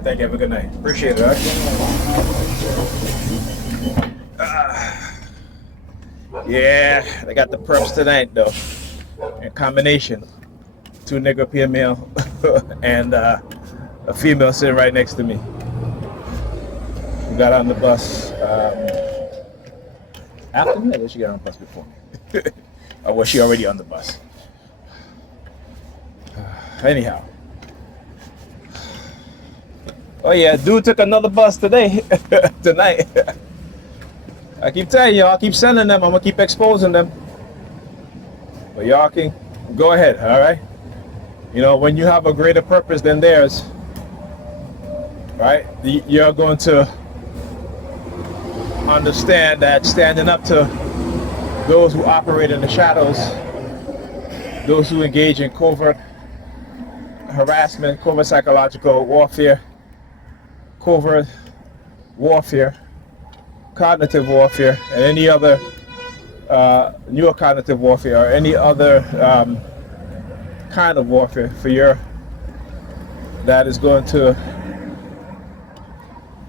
right, thank you. Have a good night. Appreciate it. All right? Yeah, they got the perps tonight though. In combination, two nigga female and a female sitting right next to me. We got on the bus after me. Or she got on the bus before me? Or was she already on the bus? Anyhow. Oh yeah, dude took another bus today, tonight. I keep telling y'all, I keep sending them, I'm gonna keep exposing them. But y'all can go ahead, all right? You know, when you have a greater purpose than theirs, right? You're going to understand that standing up to those who operate in the shadows, those who engage in covert harassment, covert psychological warfare, covert warfare, cognitive warfare, and any other neurocognitive warfare or any other kind of warfare for your that is going to,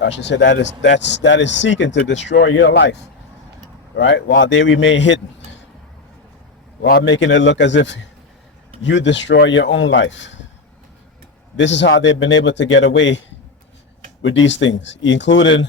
I should say, that is seeking to destroy your life, right? While they remain hidden, while making it look as if you destroy your own life. This is how they've been able to get away with these things, including,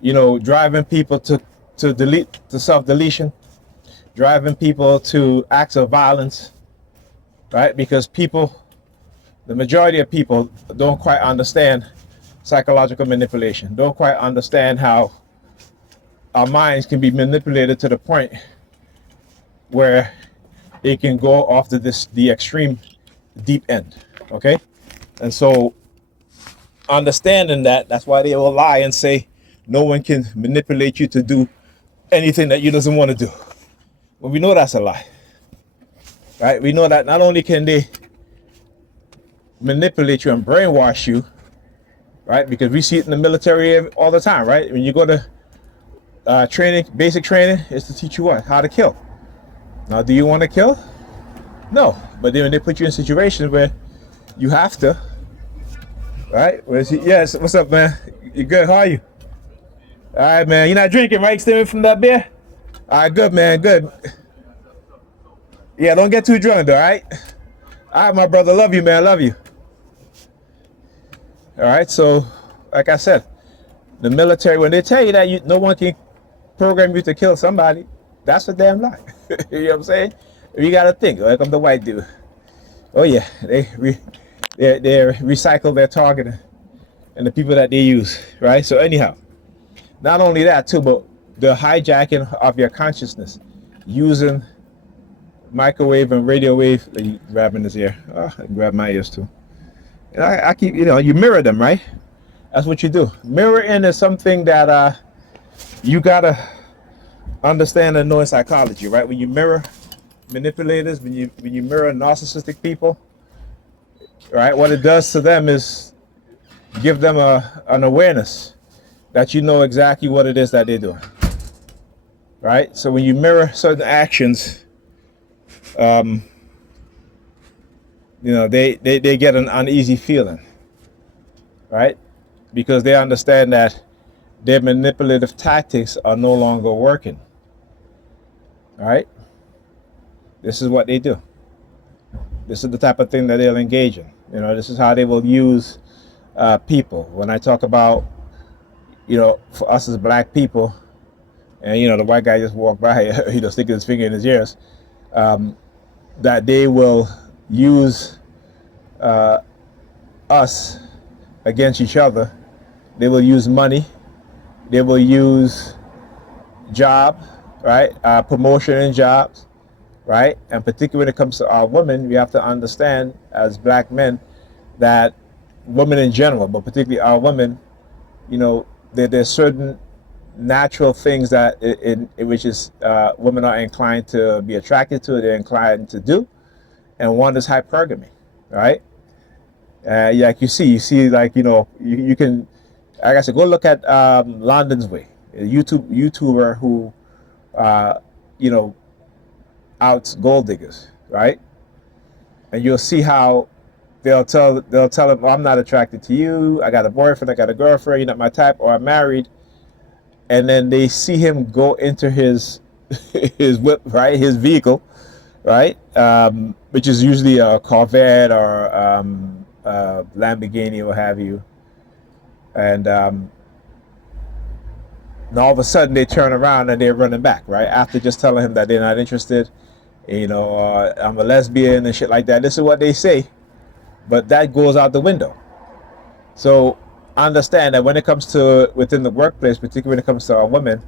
you know, driving people to self-deletion, driving people to acts of violence, right? Because people, the majority of people don't quite understand psychological manipulation, don't quite understand how our minds can be manipulated to the point where it can go off to the extreme deep end, okay? And so understanding that's why they will lie and say no one can manipulate you to do anything that you doesn't want to do. Well, we know that's a lie, right? We know that not only can they manipulate you and brainwash you, right? Because we see it in the military all the time, right? When you go to training, basic training is to teach you what? How to kill. Now, do you want to kill? No. But then when they put you in situations where you have to, right? Yes, what's up, man? You good? How are you? All right, man. You're not drinking, right? Stemming from that beer? All right, good, man. Good. Yeah, don't get too drunk, though, all right? All right, my brother. Love you, man. Love you. All right, so like I said, the military, when they tell you that no one can program you to kill somebody, that's a damn lie. You know what I'm saying? You got to think, like I'm the white dude. Oh yeah, they recycle their targeting and the people that they use, right? So anyhow, not only that too, but the hijacking of your consciousness using microwave and radio wave. Are you grabbing his ear? Oh, I can grab my ears too. And I keep, you know, you mirror them, right? That's what you do. Mirroring is something that you gotta understand and know in psychology, right? When you mirror manipulators, when you mirror narcissistic people, right? What it does to them is give them an awareness that you know exactly what it is that they're doing, right? So when you mirror certain actions, you know, they get an uneasy feeling, right? Because they understand that their manipulative tactics are no longer working, right? This is what they do. This is the type of thing that they'll engage in. You know, this is how they will use people. When I talk about, you know, for us as black people, and, you know, the white guy just walked by, you know, sticking his finger in his ears, that they will use us against each other. They will use money. They will use job, right? Promotion and jobs, right? And particularly when it comes to our women, we have to understand as black men that women in general, but particularly our women, you know, there's certain natural things that in which is women are inclined to be attracted to, they're inclined to do, and one is hypergamy, right? Like you see, like, you know, you can, like I said, go look at London's Way, a YouTuber who, you know, outs gold diggers, right? And you'll see how they'll tell him, oh, I'm not attracted to you. I got a boyfriend, I got a girlfriend, you're not my type, or I'm married. And then they see him go into his his whip, right, his vehicle, right, which is usually a Corvette or Lamborghini or what have you, and all of a sudden they turn around and they're running back, right, after just telling him that they're not interested. I'm a lesbian and shit like that. This is what they say, but that goes out the window. So understand that when it comes to within the workplace, particularly when it comes to our women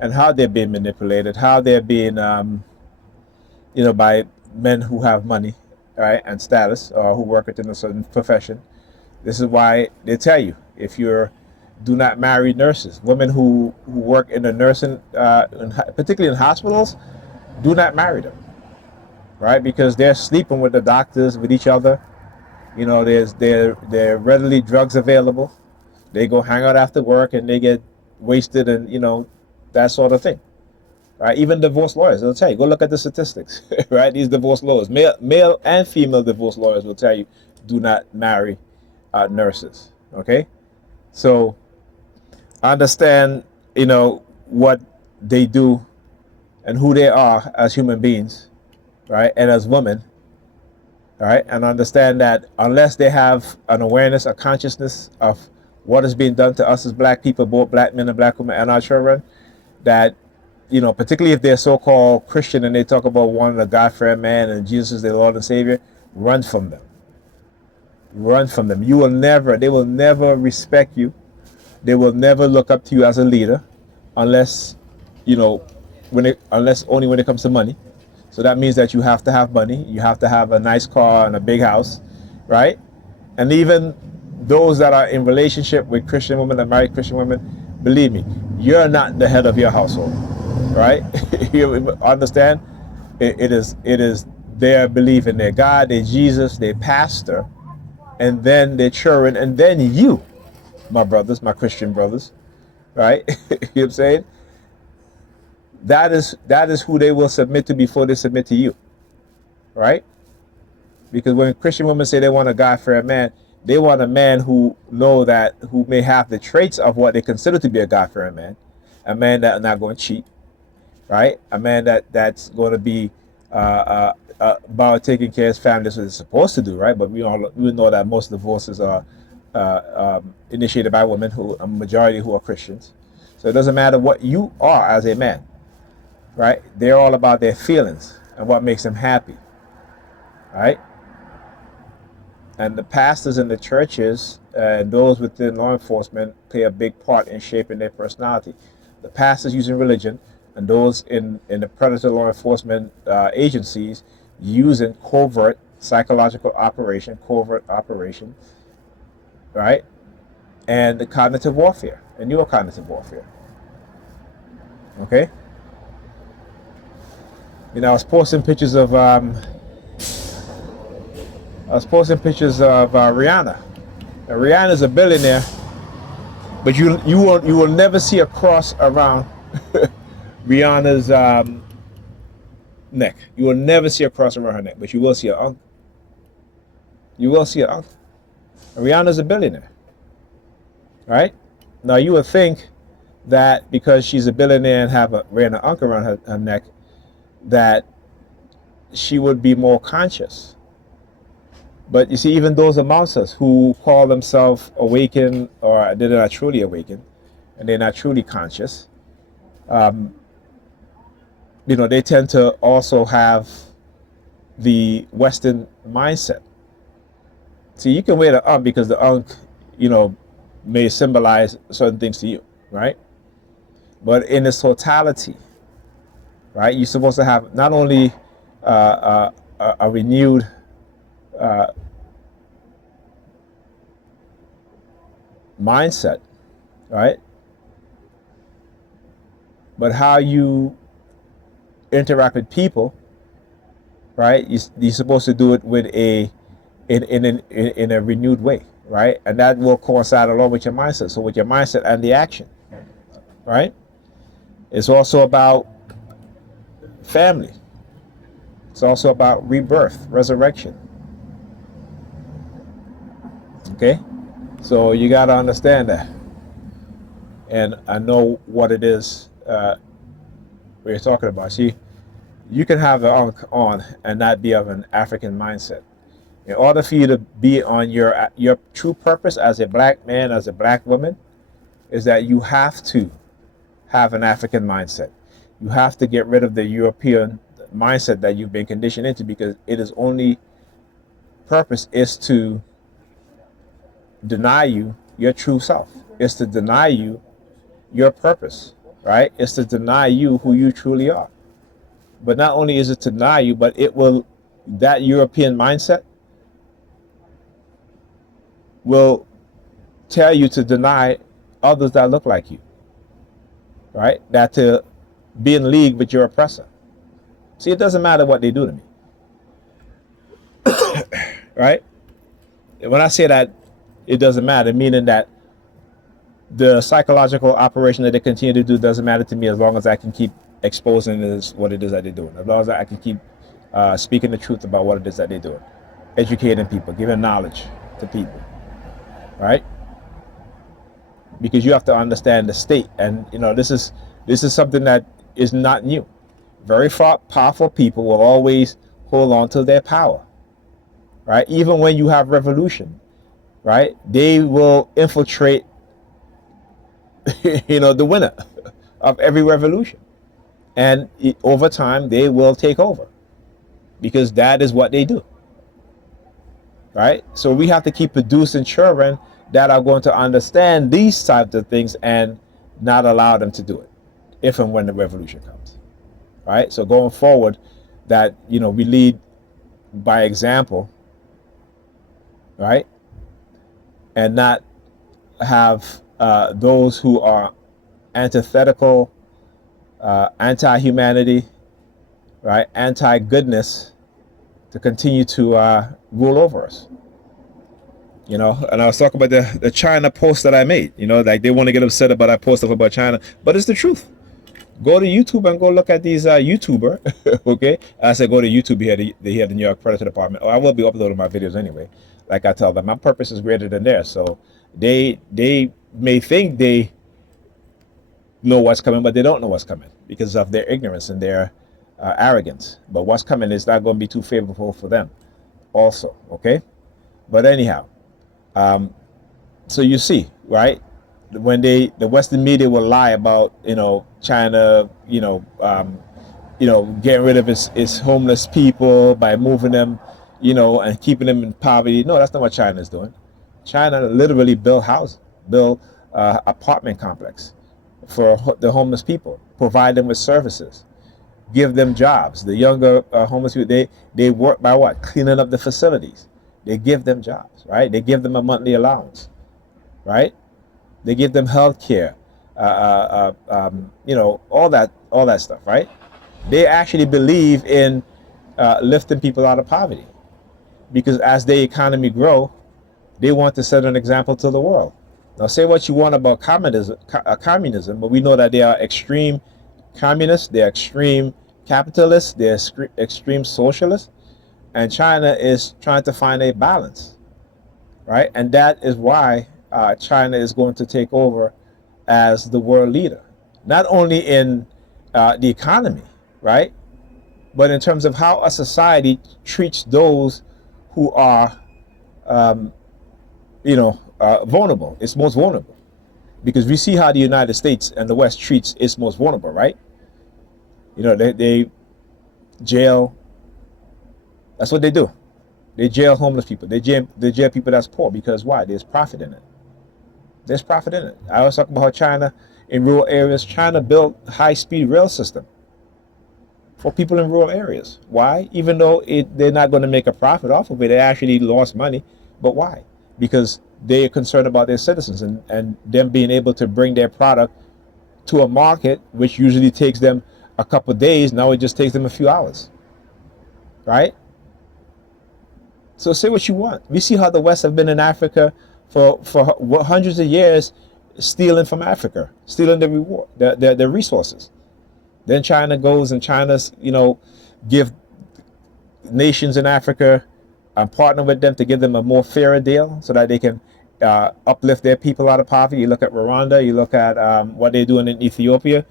and how they're being manipulated, how they're being, by men who have money, right, and status, or who work within a certain profession. This is why they tell you, if you're, do not marry nurses. Women who work in the nursing, particularly in hospitals, do not marry them, right? Because they're sleeping with the doctors, with each other. There readily drugs available. They go hang out after work and they get wasted and that sort of thing. Right? Even divorce lawyers, they'll tell you, go look at the statistics. Right? These divorce lawyers, male and female divorce lawyers will tell you, do not marry nurses. Okay? So understand, what they do and who they are as human beings, right? And as women, all right? And understand that unless they have an awareness, a consciousness of what is being done to us as black people, both black men and black women and our children, that, particularly if they're so-called Christian and they talk about wanting a God-fearing man and Jesus is their Lord and Savior, run from them. Run from them. They will never respect you. They will never look up to you as a leader unless, unless only when it comes to money. So that means that you have to have money, you have to have a nice car and a big house, right? And even those that are in relationship with Christian women and married Christian women, believe me, you're not the head of your household, right? You understand? It is their belief in their God, their Jesus, their pastor, and then their children, and then you, my brothers, my Christian brothers, right? You know what I'm saying? That is who they will submit to before they submit to you, right? Because when Christian women say they want a God-fearing man, they want a man who may have the traits of what they consider to be a God-fearing man, a man that's not going to cheat, right? A man that's going to be about taking care of his family. That's what it's supposed to do, right? But we know that most divorces are initiated by women, a majority who are Christians. So it doesn't matter what you are as a man, right? They're all about their feelings and what makes them happy, right? And the pastors in the churches and those within law enforcement play a big part in shaping their personality. The pastors using religion and those in the predator law enforcement agencies using covert operation, right? And the cognitive warfare and neurocognitive warfare. Okay? I was posting pictures of Rihanna. Now, Rihanna's a billionaire, but you will never see a cross around Rihanna's neck. You will never see a cross around her neck, but you will see her uncle. You will see her uncle. Rihanna's a billionaire, right? Now you would think that because she's a billionaire and wearing an uncle around her neck, that she would be more conscious. But you see, even those amongst us who call themselves awakened, or they're not truly awakened, and they're not truly conscious, they tend to also have the Western mindset. See, you can wear the unk because the unk, may symbolize certain things to you, right? But in its totality, right, you're supposed to have not only a renewed mindset, right, but how you interact with people, right? You're supposed to do it with in a renewed way, right? And that will coincide along with your mindset. So with your mindset and the action, right? It's also about family. It's also about rebirth, resurrection. Okay, so you got to understand that, and I know what it is we're talking about. See, you can have the on and not be of an African mindset. In order for you to be on your true purpose as a black man, as a black woman, is that you have to have an African mindset. You have to get rid of the European mindset that you've been conditioned into, because it is only purpose is to deny you your true self. It's to deny you your purpose, right? It's to deny you who you truly are. But not only is it to deny you, but it will, that European mindset will tell you to deny others that look like you, right? That to be in league with your oppressor. See, it doesn't matter what they do to me, right? When I say that, it doesn't matter, meaning that the psychological operation that they continue to do doesn't matter to me, as long as I can keep exposing this, what it is that they're doing. As long as I can keep speaking the truth about what it is that they're doing, educating people, giving knowledge to people, right? Because you have to understand the state, and this is something that is not new. Very powerful people will always hold on to their power, right? Even when you have revolution, right? They will infiltrate, the winner of every revolution, and over time they will take over, because that is what they do, right? So we have to keep producing children that are going to understand these types of things and not allow them to do it if and when the revolution comes, right? So going forward, that we lead by example, right? And not have those who are antithetical, anti-humanity, right, anti-goodness, to continue to rule over us. And I was talking about the China post that I made. Like, they want to get upset about I post stuff about China, but it's the truth. Go to YouTube and go look at these YouTuber. Okay, I said go to YouTube here. They hear the New York Predator Department. Oh, I will be uploading my videos anyway. Like I tell them, my purpose is greater than theirs. So they may think they know what's coming, but they don't know what's coming because of their ignorance and their arrogance. But what's coming is not going to be too favorable for them also. Okay, but anyhow, so you see, right, when the Western media will lie about China, getting rid of its homeless people by moving them, and keeping them in poverty. No, that's not what China is doing. China literally build apartment complex for the homeless people, provide them with services, give them jobs. The younger homeless people, they work by what? Cleaning up the facilities. They give them jobs, right? They give them a monthly allowance, right? They give them health care, all that stuff, right? They actually believe in lifting people out of poverty, because as their economy grow, they want to set an example to the world. Now, say what you want about communism, but we know that they are extreme communists, they're extreme capitalists, they're extreme socialists, and China is trying to find a balance, right? And that is why China is going to take over as the world leader, not only in the economy, right, but in terms of how a society treats those who are, vulnerable. It's most vulnerable, because we see how the United States and the West treats its most vulnerable, right? They jail. That's what they do. They jail homeless people. They jail people that's poor, because why? There's profit in it. There's profit in it. I was talking about how China, in rural areas, China built high-speed rail system for people in rural areas. Why? Even though they're not going to make a profit off of it, they actually lost money. But why? Because they are concerned about their citizens and them being able to bring their product to a market, which usually takes them a couple of days. Now it just takes them a few hours, right? So say what you want. We see how the West have been in Africa for hundreds of years, stealing from Africa, stealing the resources. Then China goes and give nations in Africa and partner with them to give them a more fairer deal so that they can uplift their people out of poverty. You look at Rwanda, you look at what they're doing in Ethiopia,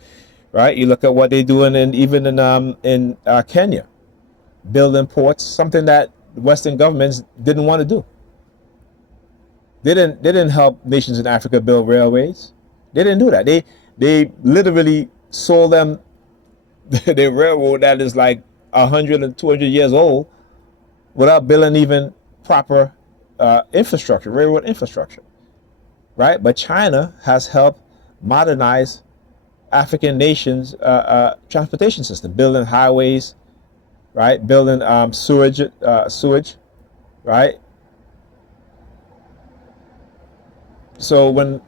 right? You look at what they're doing even in Kenya, building ports, something that Western governments didn't want to do. They didn't help nations in Africa build railways. They didn't do that. They literally sold them their railroad that is like 100 and 200 years old without building even proper infrastructure, railroad infrastructure, right? But China has helped modernize African nations' transportation system, building highways, right? Building sewage, right? So when,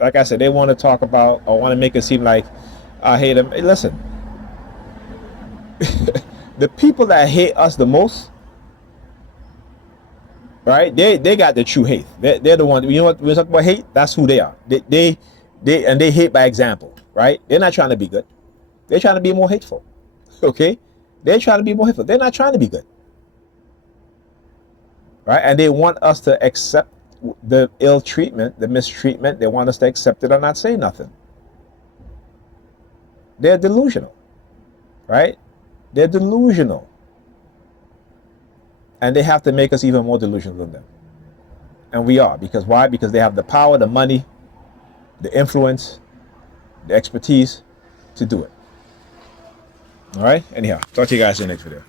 like I said, they want to talk about or want to make it seem like I hate them. Hey, listen, the people that hate us the most, right? They got the true hate. They're the one. You know what we talk about hate? That's who they are. They hate by example, right? They're not trying to be good. They're trying to be more hateful. Okay, they're trying to be more hateful. They're not trying to be good, right? And they want us to accept the ill treatment, the mistreatment. They want us to accept it or not say nothing. They're delusional, right? They're delusional. And they have to make us even more delusional than them. And we are. Because why? Because they have the power, the money, the influence, the expertise to do it. All right? Anyhow, talk to you guys in the next video.